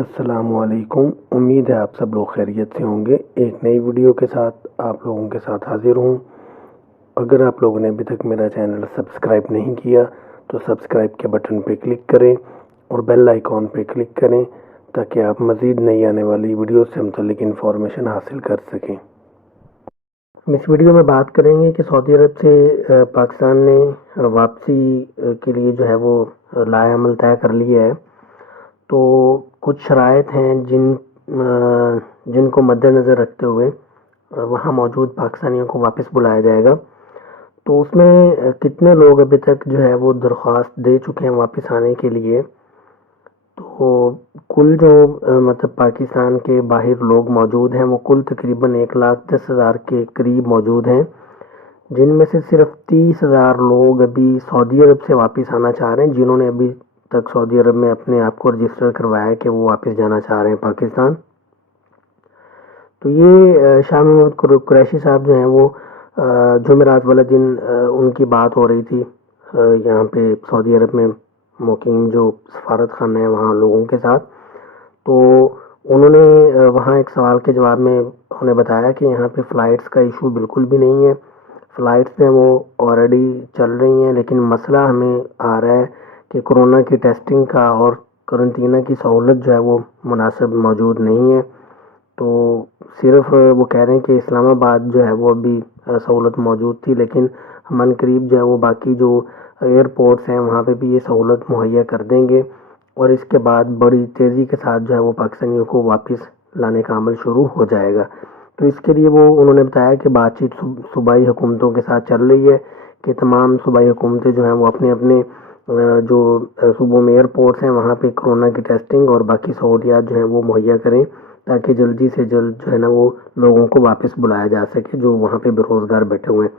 السلام علیکم، امید ہے آپ سب لوگ خیریت سے ہوں گے۔ ایک نئی ویڈیو کے ساتھ آپ لوگوں کے ساتھ حاضر ہوں۔ اگر آپ لوگوں نے ابھی تک میرا چینل سبسکرائب نہیں کیا تو سبسکرائب کے بٹن پہ کلک کریں اور بیل آئیکن پہ کلک کریں تاکہ آپ مزید نئی آنے والی ویڈیو سے متعلق انفارمیشن حاصل کر سکیں۔ ہم اس ویڈیو میں بات کریں گے کہ سعودی عرب سے پاکستان نے واپسی کے لیے جو ہے وہ لائحہ عمل طے کر لیا ہے، تو کچھ شرائط ہیں جن کو مد نظر رکھتے ہوئے وہاں موجود پاکستانیوں کو واپس بلایا جائے گا۔ تو اس میں کتنے لوگ ابھی تک جو ہے وہ درخواست دے چکے ہیں واپس آنے کے لیے، تو کل جو مطلب پاکستان کے باہر لوگ موجود ہیں وہ کل تقریباً 1,10,000 کے قریب موجود ہیں، جن میں سے صرف 30,000 لوگ ابھی سعودی عرب سے واپس آنا چاہ رہے ہیں، جنہوں نے ابھی تک سعودی عرب میں اپنے آپ کو رجسٹر کروایا ہے کہ وہ واپس جانا چاہ رہے ہیں پاکستان۔ تو یہ شاہ محمود قریشی صاحب جو ہیں وہ جمعرات والا دن ان کی بات ہو رہی تھی یہاں پہ سعودی عرب میں مقیم جو سفارت خانہ ہے وہاں لوگوں کے ساتھ، تو انہوں نے وہاں ایک سوال کے جواب میں انہیں بتایا کہ یہاں پہ فلائٹس کا ایشو بالکل بھی نہیں ہے، فلائٹس ہیں وہ آلریڈی چل رہی ہیں، لیکن مسئلہ ہمیں آ رہا ہے کہ کورونا کی ٹیسٹنگ کا اور قرنطینہ کی سہولت جو ہے وہ مناسب موجود نہیں ہے۔ تو صرف وہ کہہ رہے ہیں کہ اسلام آباد جو ہے وہ ابھی سہولت موجود تھی، لیکن ہم ان قریب جو ہے وہ باقی جو ایئرپورٹس ہیں وہاں پہ بھی یہ سہولت مہیا کر دیں گے، اور اس کے بعد بڑی تیزی کے ساتھ جو ہے وہ پاکستانیوں کو واپس لانے کا عمل شروع ہو جائے گا۔ تو اس کے لیے وہ انہوں نے بتایا کہ بات چیت صوبائی حکومتوں کے ساتھ چل رہی ہے کہ تمام صوبائی حکومتیں جو ہیں وہ اپنے اپنے جو صوبوں میں ایئرپورٹس ہیں وہاں پہ کورونا کی ٹیسٹنگ اور باقی سہولیات جو ہیں وہ مہیا کریں تاکہ جلدی سے جلد جو ہے نا وہ لوگوں کو واپس بلایا جا سکے جو وہاں پہ بے روزگار بیٹھے ہوئے ہیں۔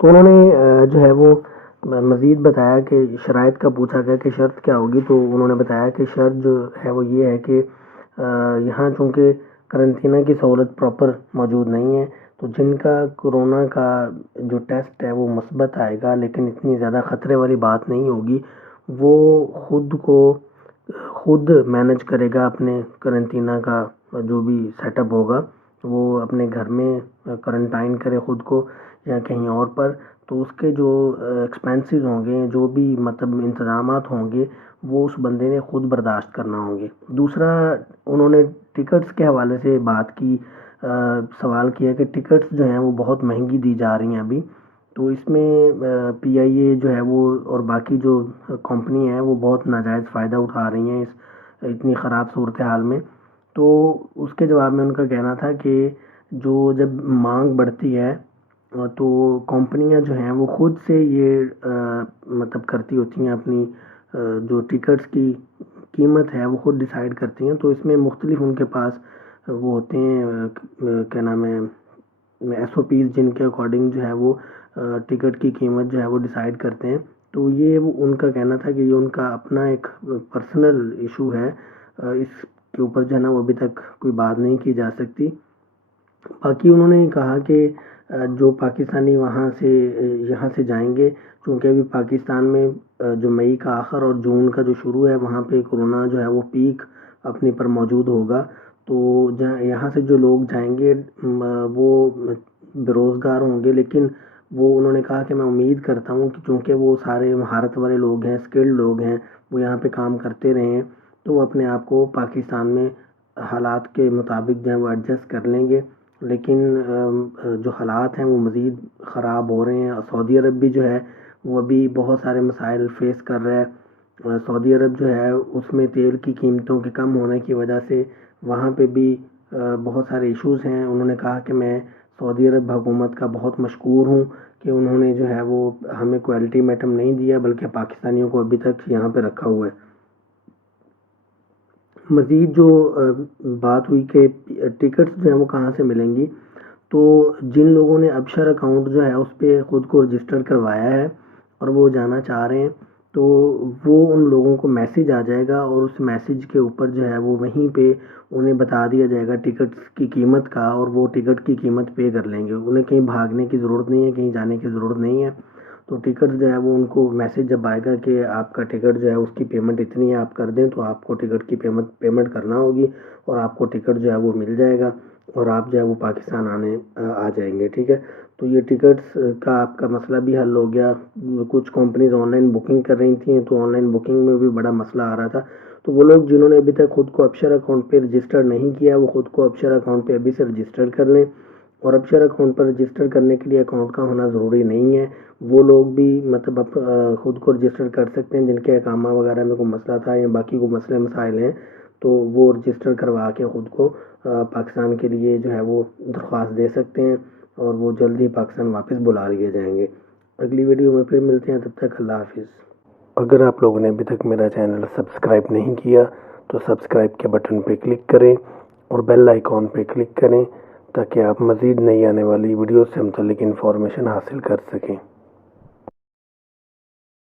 تو انہوں نے جو ہے وہ مزید بتایا کہ شرائط کا پوچھا گیا کہ شرط کیا ہوگی، تو انہوں نے بتایا کہ شرط جو ہے وہ یہ ہے کہ یہاں چونکہ قرنطینہ کی سہولت پراپر موجود نہیں ہے، تو جن کا کورونا کا جو ٹیسٹ ہے وہ مثبت آئے گا لیکن اتنی زیادہ خطرے والی بات نہیں ہوگی، وہ خود مینج کرے گا اپنے قرنطینہ کا جو بھی سیٹ اپ ہوگا، وہ اپنے گھر میں کرنٹائن کرے خود کو یا کہیں اور پر، تو اس کے جو ایکسپینسز ہوں گے، جو بھی مطلب انتظامات ہوں گے، وہ اس بندے نے خود برداشت کرنا ہوں گے۔ دوسرا انہوں نے ٹکٹس کے حوالے سے بات کی، سوال کیا کہ ٹکٹس جو ہیں وہ بہت مہنگی دی جا رہی ہیں ابھی، تو اس میں پی آئی اے جو ہے وہ اور باقی جو کمپنی ہیں وہ بہت ناجائز فائدہ اٹھا رہی ہیں اس اتنی خراب صورتحال میں۔ تو اس کے جواب میں ان کا کہنا تھا کہ جب مانگ بڑھتی ہے تو کمپنیاں جو ہیں وہ خود سے یہ مطلب کرتی ہوتی ہیں، اپنی جو ٹکٹس کی قیمت ہے وہ خود ڈیسائیڈ کرتی ہیں، تو اس میں مختلف ان کے پاس وہ ہوتے ہیں کیا نام ہے ایس او پیز، جن کے اکارڈنگ جو ہے وہ ٹکٹ کی قیمت جو ہے وہ ڈیسائیڈ کرتے ہیں۔ تو یہ ان کا کہنا تھا کہ یہ ان کا اپنا ایک پرسنل ایشو ہے، اس کے اوپر جو ہے نا وہ ابھی تک کوئی بات نہیں کی جا سکتی۔ باقی انہوں نے کہا کہ جو پاکستانی یہاں سے جائیں گے، چونکہ ابھی پاکستان میں جو مئی کا آخر اور جون کا جو شروع ہے وہاں پہ کورونا جو ہے وہ پیک اپنی پر موجود ہوگا، تو یہاں سے جو لوگ جائیں گے وہ بے روزگار ہوں گے، لیکن وہ انہوں نے کہا کہ میں امید کرتا ہوں کہ چونکہ وہ سارے مہارت والے لوگ ہیں، اسکلڈ لوگ ہیں، وہ یہاں پہ کام کرتے رہے ہیں، تو وہ اپنے آپ کو پاکستان میں حالات کے مطابق جو ہے وہ ایڈجسٹ کر لیں گے، لیکن جو حالات ہیں وہ مزید خراب ہو رہے ہیں۔ سعودی عرب بھی جو ہے وہ ابھی بہت سارے مسائل فیس کر رہا ہے۔ سعودی عرب جو ہے اس میں تیل کی قیمتوں کے کم ہونے کی وجہ سے وہاں پہ بھی بہت سارے ایشوز ہیں۔ انہوں نے کہا کہ میں سعودی عرب حکومت کا بہت مشکور ہوں کہ انہوں نے جو ہے وہ ہمیں کوئی الٹیمیٹم نہیں دیا بلکہ پاکستانیوں کو ابھی تک یہاں پہ رکھا ہوا ہے۔ مزید جو بات ہوئی کہ ٹکٹس جو ہیں وہ کہاں سے ملیں گی، تو جن لوگوں نے ابشر اکاؤنٹ جو ہے اس پہ خود کو رجسٹر کروایا ہے اور وہ جانا چاہ رہے ہیں، تو وہ ان لوگوں کو میسج آ جائے گا اور اس میسج کے اوپر جو ہے وہ وہیں پہ انہیں بتا دیا جائے گا ٹکٹس کی قیمت کا، اور وہ ٹکٹ کی قیمت پے کر لیں گے، انہیں کہیں بھاگنے کی ضرورت نہیں ہے، کہیں جانے کی ضرورت نہیں ہے۔ تو ٹکٹ جو ہے وہ ان کو میسج جب آئے گا کہ آپ کا ٹکٹ جو ہے اس کی پیمنٹ اتنی ہے آپ کر دیں، تو آپ کو ٹکٹ کی پیمنٹ کرنا ہوگی اور آپ کو ٹکٹ جو ہے وہ مل جائے گا اور آپ جو ہے وہ پاکستان آ جائیں گے، ٹھیک ہے۔ تو یہ ٹکٹس کا آپ کا مسئلہ بھی حل ہو گیا۔ کچھ کمپنیز آن لائن بکنگ کر رہی تھیں، تو آن لائن بکنگ میں بھی بڑا مسئلہ آ رہا تھا، تو وہ لوگ جنہوں نے ابھی تک خود کو اپشر اکاؤنٹ پہ رجسٹر نہیں کیا، وہ خود کو اپشر اکاؤنٹ پہ ابھی سے رجسٹر کر لیں، اور اپشر اکاؤنٹ پر رجسٹر کرنے کے لیے اکاؤنٹ کا ہونا ضروری نہیں ہے، وہ لوگ بھی مطلب خود کو رجسٹر کر سکتے ہیں جن کے اقامہ وغیرہ میں کوئی مسئلہ تھا یا باقی کوئی مسئلے مسائل ہیں، تو وہ رجسٹر کروا کے خود کو پاکستان کے لیے جو ہے وہ درخواست دے سکتے ہیں، اور وہ جلد ہی پاکستان واپس بلا لیے جائیں گے۔ اگلی ویڈیو میں پھر ملتے ہیں، تب تک اللہ حافظ۔ اگر آپ لوگوں نے ابھی تک میرا چینل سبسکرائب نہیں کیا تو سبسکرائب کے بٹن پہ کلک کریں اور بیل آئیکن پہ کلک کریں تاکہ آپ مزید نئی آنے والی ویڈیوز سے متعلق انفارمیشن حاصل کر سکیں۔